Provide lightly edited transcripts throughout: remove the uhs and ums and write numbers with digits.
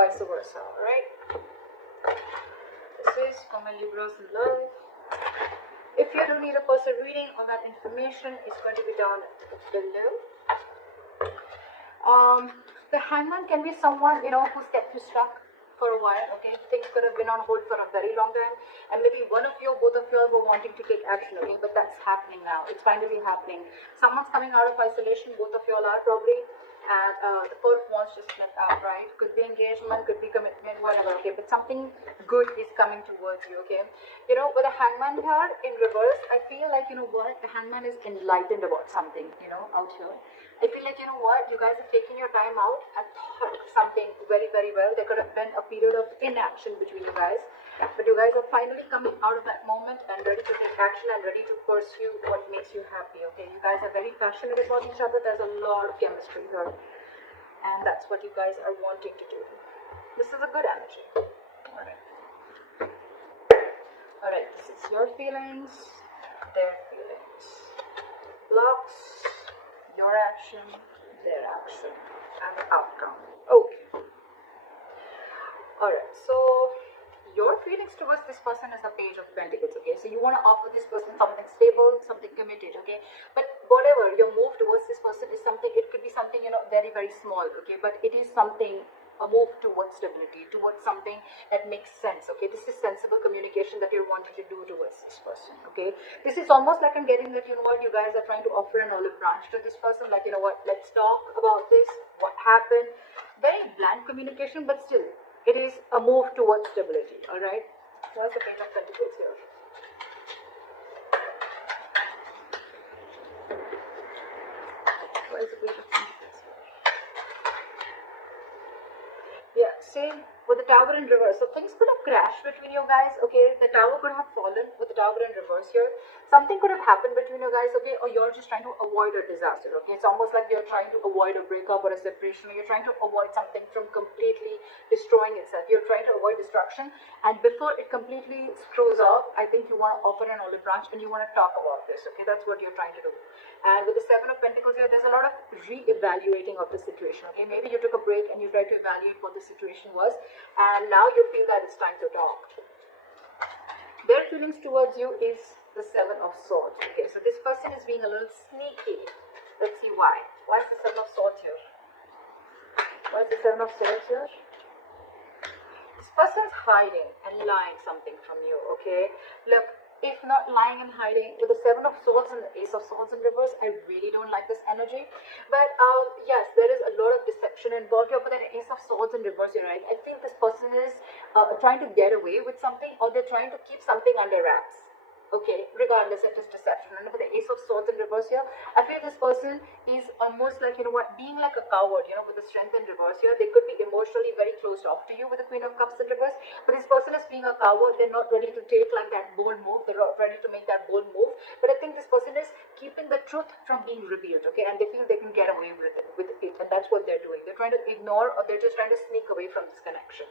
vice versa, alright? This is for my Libras in love. If you do need a personal reading, all that information is going to be down below. The Hangman can be someone, who's kept you stuck for a while, okay? Things could have been on hold for a very long time, and maybe one of you or both of you were wanting to take action, okay? But that's happening now. It's finally happening. Someone's coming out of isolation, both of you all are probably, and the Four of Wands just went out, right? Could be engagement, could be commitment, whatever, okay? But something good is coming towards you, okay? With the Hangman here in reverse, I feel like, the Hangman is enlightened about something, out here. I feel like, you guys are taking your time out and thought something very, very well. There could have been a period of inaction between you guys, but you guys are finally coming out of that moment and ready to take action and ready to pursue what makes you happy, okay? You guys are very passionate about each other. There's a lot of chemistry here, and that's what you guys are wanting to do. This is a good energy. Alright, this is your feelings, their feelings. Blocks, your action, their action, and the outcome. Okay. Alright, so your feelings towards this person is a Page of Pentacles, okay? So you want to offer this person something stable, something committed, okay? But whatever your move towards this person is something, it could be something, very, very small, okay? But it is something, a move towards stability, towards something that makes sense, okay? This is sensible communication that you're wanting to do towards this person, okay? This is almost like I'm getting that, you guys are trying to offer an olive branch to this person, like, let's talk about this, what happened. Very bland communication, but still, it is a move towards stability, alright? What's the Page of Pentacles here? What is the Page of Pentacles? Yeah, same with the Tower in reverse. So things could have crashed between you guys, okay? The Tower could have fallen with the Tower in reverse here. Something could have happened between you guys, okay? Or you're just trying to avoid a disaster, okay? It's almost like you're trying to avoid a breakup or a separation, or you're trying to avoid something from completely destroying itself. You're trying to avoid destruction, and before it completely screws off, I think you want to offer an olive branch and you want to talk about this, okay? That's what you're trying to do. And with the Seven of Pentacles here, there's a lot of re-evaluating of the situation, okay? Maybe you took a break and you tried to evaluate what the situation was, and now you feel that it's time to talk. Their feelings towards you is the Seven of Swords, okay? So this person is being a little sneaky. Let's see why. Why is the Seven of Swords here? Why is the Seven of Swords here? This person's hiding and lying something from you, okay? Look, if not lying and hiding, with the Seven of Swords and the Ace of Swords in reverse, I really don't like this energy. But yes, there is a lot of deception involved here. But the Ace of Swords in reverse, you're right. I think this person is trying to get away with something, or they're trying to keep something under wraps. Okay, regardless if it's deception. And with the Ace of Swords in reverse here, I feel this person is almost like, being like a coward, with the Strength in reverse here. They could be emotionally very closed off to you with the Queen of Cups in reverse, but this person is being a coward. They're not ready to take like that bold move. They're not ready to make that bold move. But I think this person is keeping the truth from being revealed, okay? And they feel they can get away with it, and that's what they're doing. They're trying to ignore, or they're just trying to sneak away from this connection.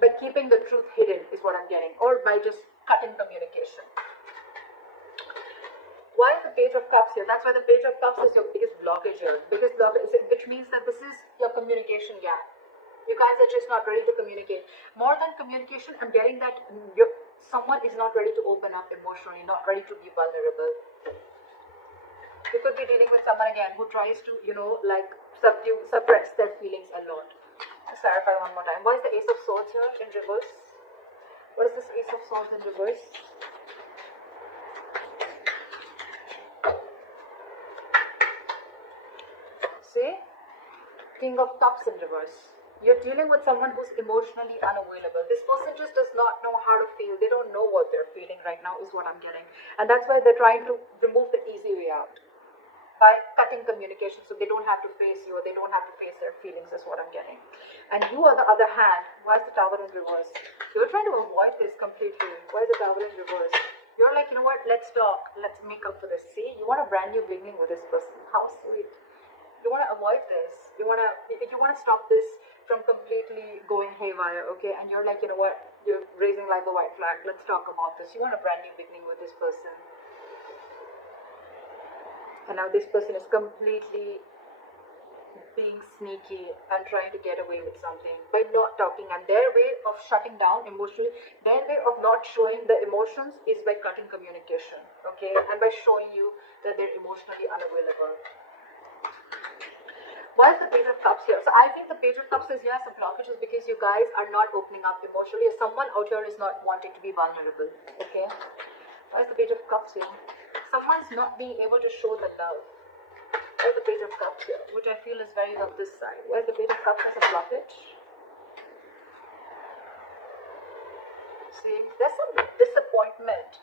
By keeping the truth hidden is what I'm getting, or by just cutting communication. Why is the Page of Cups here? That's why the Page of Cups is your biggest blockage here. Biggest blockage, which means that this is your communication gap. You guys are just not ready to communicate. More than communication, I'm getting that someone is not ready to open up emotionally, not ready to be vulnerable. You could be dealing with someone again who tries to, suppress their feelings a lot. Let's clarify one more time. Why is the Ace of Swords here in reverse? What is this Ace of Swords in reverse? See? King of Cups in reverse. You're dealing with someone who's emotionally unavailable. This person just does not know how to feel. They don't know what they're feeling right now is what I'm getting. And that's why they're trying to remove the easy way out by cutting communication, so they don't have to face you, or they don't have to face their feelings is what I'm getting. And you, on the other hand, why is the Tower in reverse? You're trying to avoid this completely. Why is the Tower in reverse? You're like, what, let's talk, let's make up for this. See, you want a brand new beginning with this person. How sweet. You want to avoid this. You want to stop this from completely going haywire, okay? And you're like, what, you're raising like a white flag. Let's talk about this. You want a brand new beginning with this person. And now this person is completely being sneaky and trying to get away with something by not talking, and their way of shutting down emotionally, their way of not showing the emotions is by cutting communication, okay, and by showing you that they're emotionally unavailable. Why is the Page of Cups here? So I think the Page of Cups is, yes, a blockage is because you guys are not opening up emotionally. Someone out here is not wanting to be vulnerable, okay? Why is the Page of Cups here? Someone's not being able to show the love. Why is the Page of Cups here? Which I feel is very on this side. Why is the Page of Cups as a blockage? See, there's some disappointment.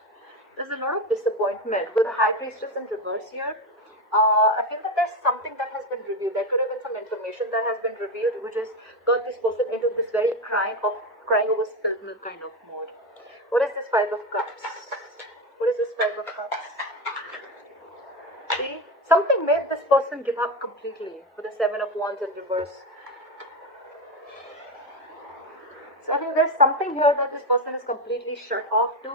There's a lot of disappointment with the High Priestess in reverse here. I feel that there's something that has been revealed. There could have been some information that has been revealed, which has got this person into this very crying over spilled milk kind of mode. What is this Five of Cups? What is this Five of Cups? See, something made this person give up completely with the Seven of Wands in reverse. So I think there's something here that this person is completely shut off to.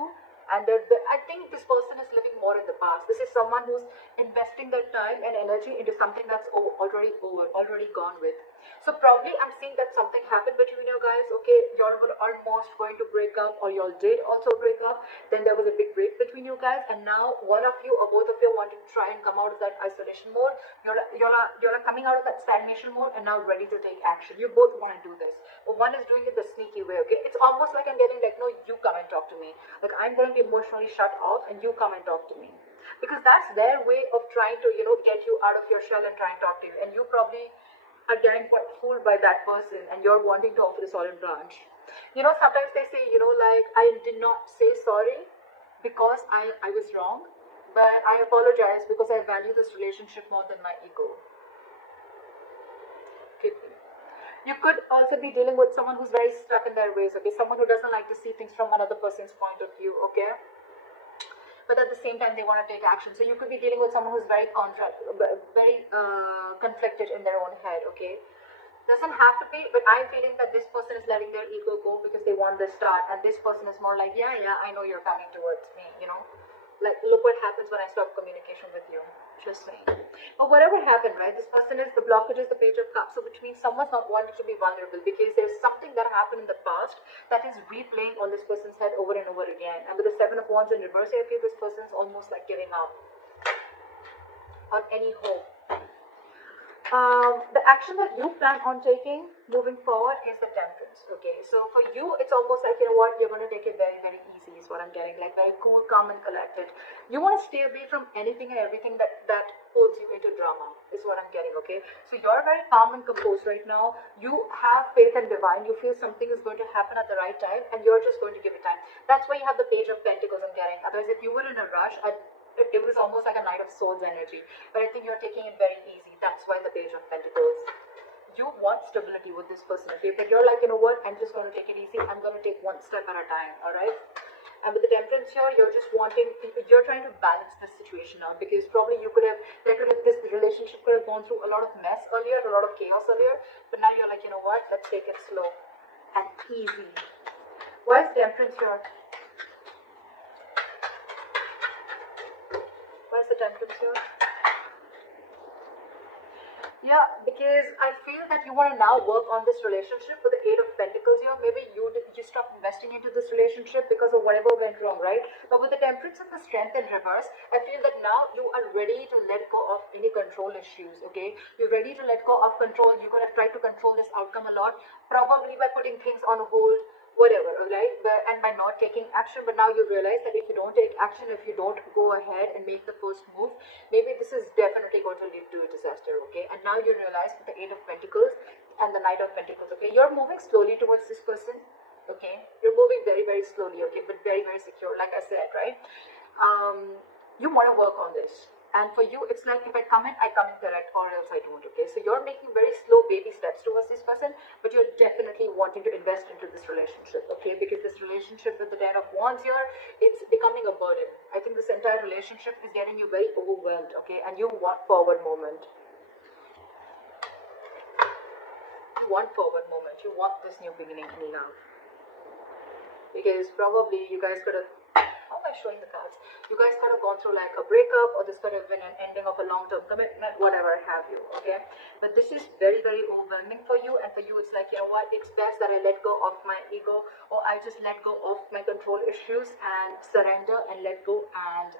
And I think this person is living more in the past. This is someone who's investing their time and energy into something that's already over, already gone with. So probably I'm seeing that something happened between you guys. Okay, y'all were almost going to break up, or y'all did also break up. Then there was a big break between you guys, and now one of you or both of you wanted to try and come out of that isolation mode. You're coming out of that stagnation mode and now ready to take action. You both want to do this, but one is doing it the sneaky way. Okay, it's almost like I'm getting like, no, you come and talk to me. Like I'm going to be emotionally shut off, and you come and talk to me, because that's their way of trying to get you out of your shell and try and talk to you. And you probably are getting quite fooled by that person, and you're wanting to offer this olive branch. Sometimes they say, like, I did not say sorry because I was wrong, but I apologize because I value this relationship more than my ego. Okay. You could also be dealing with someone who's very stuck in their ways, okay? Someone who doesn't like to see things from another person's point of view, okay? But at the same time, they want to take action. So you could be dealing with someone who's very conflicted in their own head, okay? Doesn't have to be, but I'm feeling that this person is letting their ego go because they want this start, and this person is more like, yeah, I know you're coming towards me, Like, look what happens when I stop communication with you. Just saying. But whatever happened, right? This person is, the blockage is the Page of Cups, so which means someone's not wanting to be vulnerable because there's something that happened in the past that is replaying on this person's head over and over again. And with the Seven of Wands in reverse, I feel this person is almost like giving up on any hope. The action that you plan on taking moving forward is the Temperance, okay? So for you, it's almost like, what, you're going to take it very, very easy is what I'm getting, like very cool, calm and collected. You want to stay away from anything and everything that pulls you into drama is what I'm getting, okay? So you're very calm and composed right now. You have faith in divine. You feel something is going to happen at the right time, and you're just going to give it time. That's why you have the Page of Pentacles I'm getting. Otherwise, if you were in a rush, it was almost like a Knight of Swords energy. But I think you're taking it very easy. That's why the Page of Pentacles. You want stability with this person, okay? But you're like, what? I'm just going to take it easy. I'm going to take one step at a time, all right? And with the Temperance here, you're trying to balance this situation now, because probably this relationship could have gone through a lot of mess earlier, a lot of chaos earlier. But now you're like, what? Let's take it slow and easy. Why is Temperance here? Why is the Temperance here? Yeah, because I feel that you want to now work on this relationship with the Eight of Pentacles here. Maybe you stopped investing into this relationship because of whatever went wrong, right? But with the Temperance and the Strength in reverse, I feel that now you are ready to let go of any control issues, okay? You're ready to let go of control. You're going to try to control this outcome a lot, probably by putting things on hold, whatever, right? And by not taking action. But now you realize that if you don't take action, if you don't go ahead and make the first move, maybe this is definitely going to lead to a disaster, okay? And now you realize with the Eight of Pentacles and the Knight of Pentacles, okay, you're moving slowly towards this person, okay? You're moving very, very slowly, okay, but very, very secure, like I said, right? You want to work on this. And for you, it's like, if I come in correct, or else I don't, okay? So you're making very slow baby steps towards this person, but you're definitely wanting to invest into this relationship, okay? Because this relationship with the Ten of Wands here, it's becoming a burden. I think this entire relationship is getting you very overwhelmed, okay? And you want forward movement. You want forward movement. You want this new beginning in love. Because probably you guys could have... How am I showing the cards. You guys could have gone through like a breakup, or this could have been an ending of a long-term commitment, whatever have you, okay? But this is very, very overwhelming for you, and for you it's like, you know what, it's best that I let go of my ego, or I just let go of my control issues and surrender and let go, and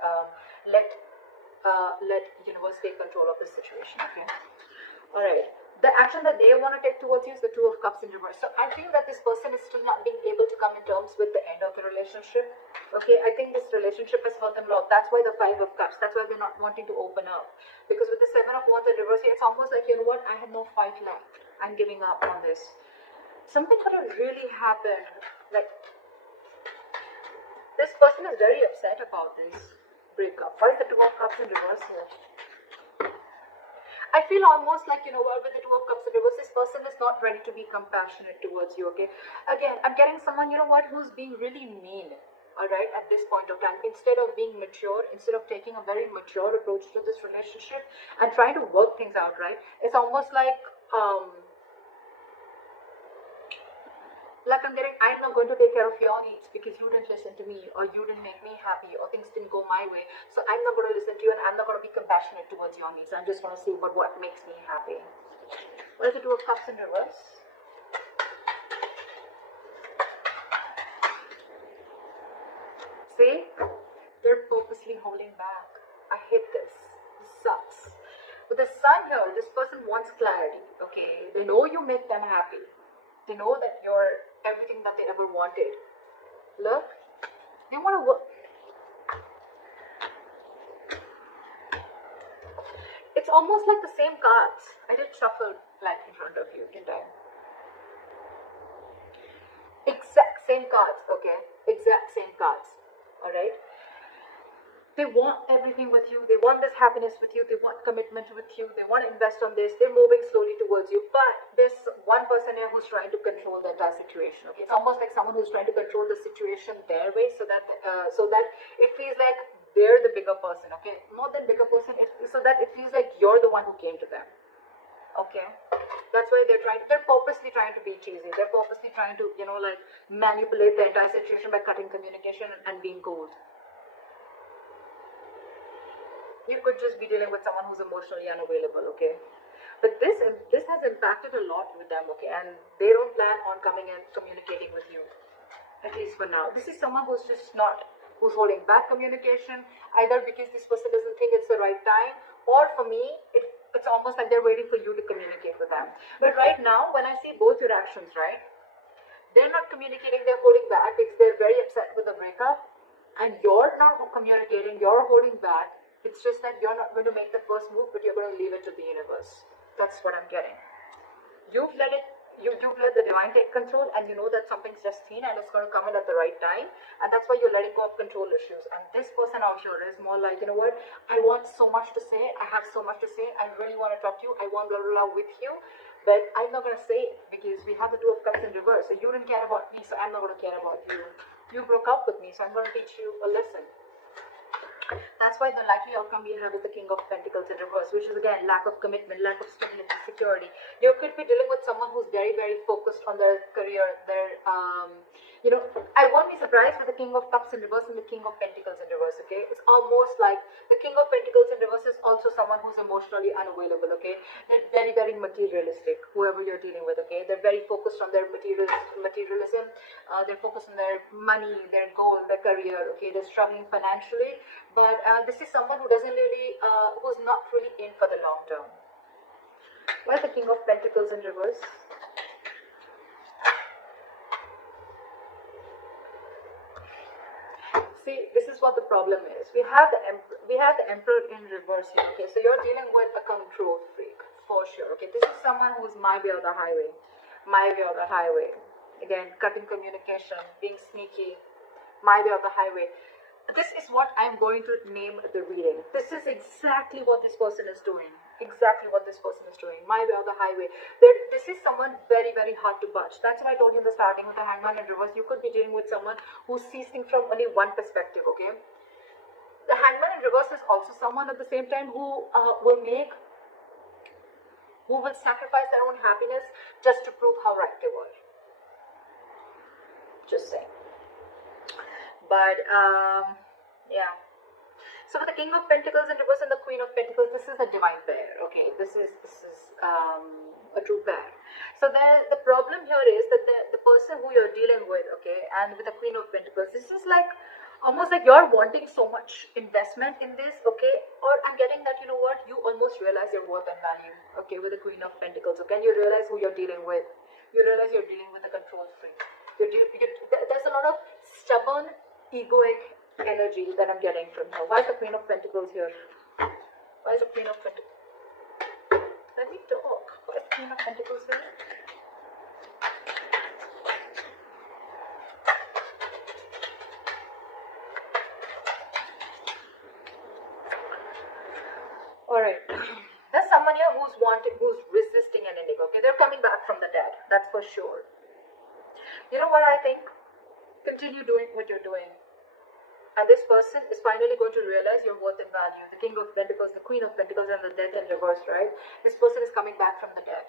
let universe take control of the situation, okay? All right. The action that they want to take towards you is the Two of Cups in reverse. So I feel that this person is still not being able to come in terms with the end of the relationship. Okay, I think this relationship has hurt them a lot. That's why the Five of Cups. That's why they're not wanting to open up. Because with the Seven of Wands in reverse, it's almost like, you know what, I have no fight left. I'm giving up on this. Something could have really happened. Like, this person is very upset about this breakup. Why is the Two of Cups in reverse here? I feel almost like, you know what, with the Two of Cups in reverse, this person is not ready to be compassionate towards you, okay? Again, I'm getting someone, you know what, who's being really mean, all right, at this point of time. Instead of being mature, instead of taking a very mature approach to this relationship and trying to work things out, right? It's almost like I'm getting, I'm not going to take care of your needs because you didn't listen to me, or you didn't make me happy, or things didn't go my way. So I'm not going to listen to you, and I'm not going to be compassionate towards your needs. I'm just going to see what makes me happy. What is the Two of Cups in reverse? See? They're purposely holding back. I hate this. This sucks. With the Sun here, this person wants clarity, okay? They know you make them happy. They know that you're everything that they ever wanted. Look, they want to work. It's almost like the same cards. I did shuffle like in front of you, didn't I? Exact same cards, okay? Exact same cards, alright? They want everything with you. They want this happiness with you. They want commitment with you. They want to invest on this. They're moving slowly towards you. But there's one person here who's trying to control the entire situation. Okay, it's almost like someone who's trying to control the situation their way, so that it feels like they're the bigger person. Okay, more than bigger person, so that it feels like you're the one who came to them. Okay, that's why they're purposely trying to be cheesy. They're purposely trying to, you know, like manipulate the entire situation by cutting communication and being cold. You could just be dealing with someone who's emotionally unavailable, okay? But this has impacted a lot with them, okay? And they don't plan on coming and communicating with you, at least for now. This is someone who's who's holding back communication, either because this person doesn't think it's the right time, or for me, it's almost like they're waiting for you to communicate with them. But right now, when I see both your actions, right? They're not communicating, they're holding back because they're very upset with the breakup, and you're not communicating, you're holding back. It's just that you're not going to make the first move, but you're going to leave it to the universe. That's what I'm getting. You've let the divine take control, and you know that something's just seen and it's going to come in at the right time, and that's why you're letting go of control issues. And this person out here is more like, you know what, I want so much to say, I have so much to say, I really want to talk to you, I want blah blah blah with you, but I'm not going to say it because we have the Two of Cups in reverse. So you didn't care about me, so I'm not going to care about you. You broke up with me, so I'm going to teach you a lesson. That's why the likely outcome we have is the King of Pentacles in reverse, which is again lack of commitment, lack of stability, security. You could be dealing with someone who's very, very focused on their career, you know, I won't be surprised with the King of Cups in reverse and the King of Pentacles in reverse, okay? It's almost like the King of Pentacles in reverse is also someone who's emotionally unavailable, okay? They're very, very materialistic, whoever you're dealing with, okay? They're very focused on their materialism. They're focused on their money, their goal, their career, okay? They're struggling financially, but this is someone who doesn't really, who's not really in for the long term. Why is the King of Pentacles in reverse? See, this is what the problem is. We have the Emperor in reverse here. Okay, so you're dealing with a control freak for sure. Okay, this is someone who's my way or the highway. My way or the highway. Again, cutting communication, being sneaky. My way or the highway. This is what I'm going to name the reading. This is exactly what this person is doing. Exactly what this person is doing. My way or the highway. This is someone very, very hard to budge. That's why I told you in the starting with the Hangman in reverse. You could be dealing with someone who's sees things from only one perspective, okay? The Hangman in reverse is also someone at the same time who will sacrifice their own happiness just to prove how right they were. Just saying. But Yeah. So with the King of Pentacles in reverse and the Queen of Pentacles, this is a divine pair. Okay, this is a true pair. So the problem here is that the person who you're dealing with, okay, and with the Queen of Pentacles, this is like almost like you're wanting so much investment in this, okay, or I'm getting that, you know what, you almost realize your worth and value, okay, with the Queen of Pentacles, okay, and you realize who you're dealing with. You realize you're dealing with a control freak. There's a lot of stubborn, egoic energy that I'm getting from her. Why is the Queen of Pentacles here? Why is the Queen of Pentacles? Let me talk. Why is the Queen of Pentacles here? Alright. There's someone here who's resisting an ending. Okay, they're coming back from the dead. That's for sure. You know what I think? Continue doing what you're doing. And this person is finally going to realize your worth and value. The King of Pentacles, the Queen of Pentacles, and the Death in reverse, right? This person is coming back from the dead.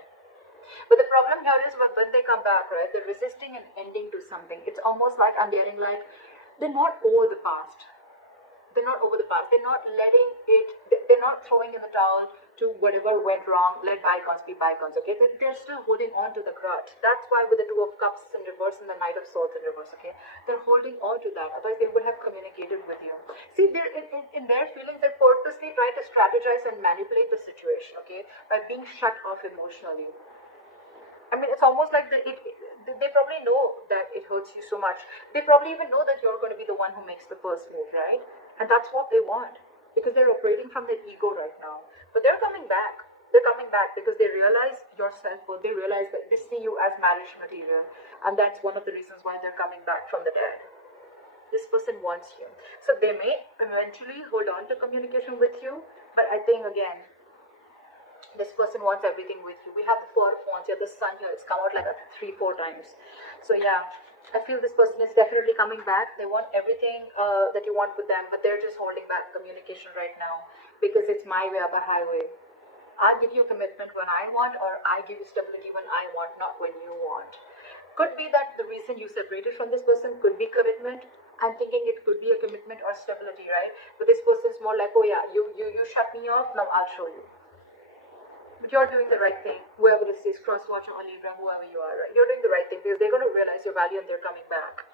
But the problem here is when they come back, right, they're resisting an ending to something. It's almost like I'm getting like, they're not over the past. They're not over the past. They're not letting it, they're not throwing in the towel to whatever went wrong. Let bygones be bygones, okay? They're still holding on to the grudge. That's why with the Two of Cups in reverse and the Knight of Swords in reverse, okay? They're holding on to that. Otherwise, they would have communicated with you. See, they're in their feelings, they purposely try to strategize and manipulate the situation, okay? By being shut off emotionally. I mean, it's almost like they probably know that it hurts you so much. They probably even know that you're going to be the one who makes the first move, right? And that's what they want because they're operating from their ego right now. But they're coming back. They're coming back because they realize your self-worth. They realize that they see you as marriage material. And that's one of the reasons why they're coming back from the dead. This person wants you. So they may eventually hold on to communication with you. But I think, again, this person wants everything with you. We have the Four of Wands here, the Sun here. It's come out like 3-4 times. So yeah, I feel this person is definitely coming back. They want everything that you want with them, but they're just holding back communication right now because it's my way or the highway. I give you commitment when I want, or I give you stability when I want, not when you want. Could be that the reason you separated from this person could be commitment. I'm thinking it could be a commitment or stability, right? But this person is more like, oh yeah, you shut me off, now I'll show you. But you're doing the right thing, whoever this is, cross watcher or Libra, whoever you are, right? You're doing the right thing because they're going to realize your value and they're coming back.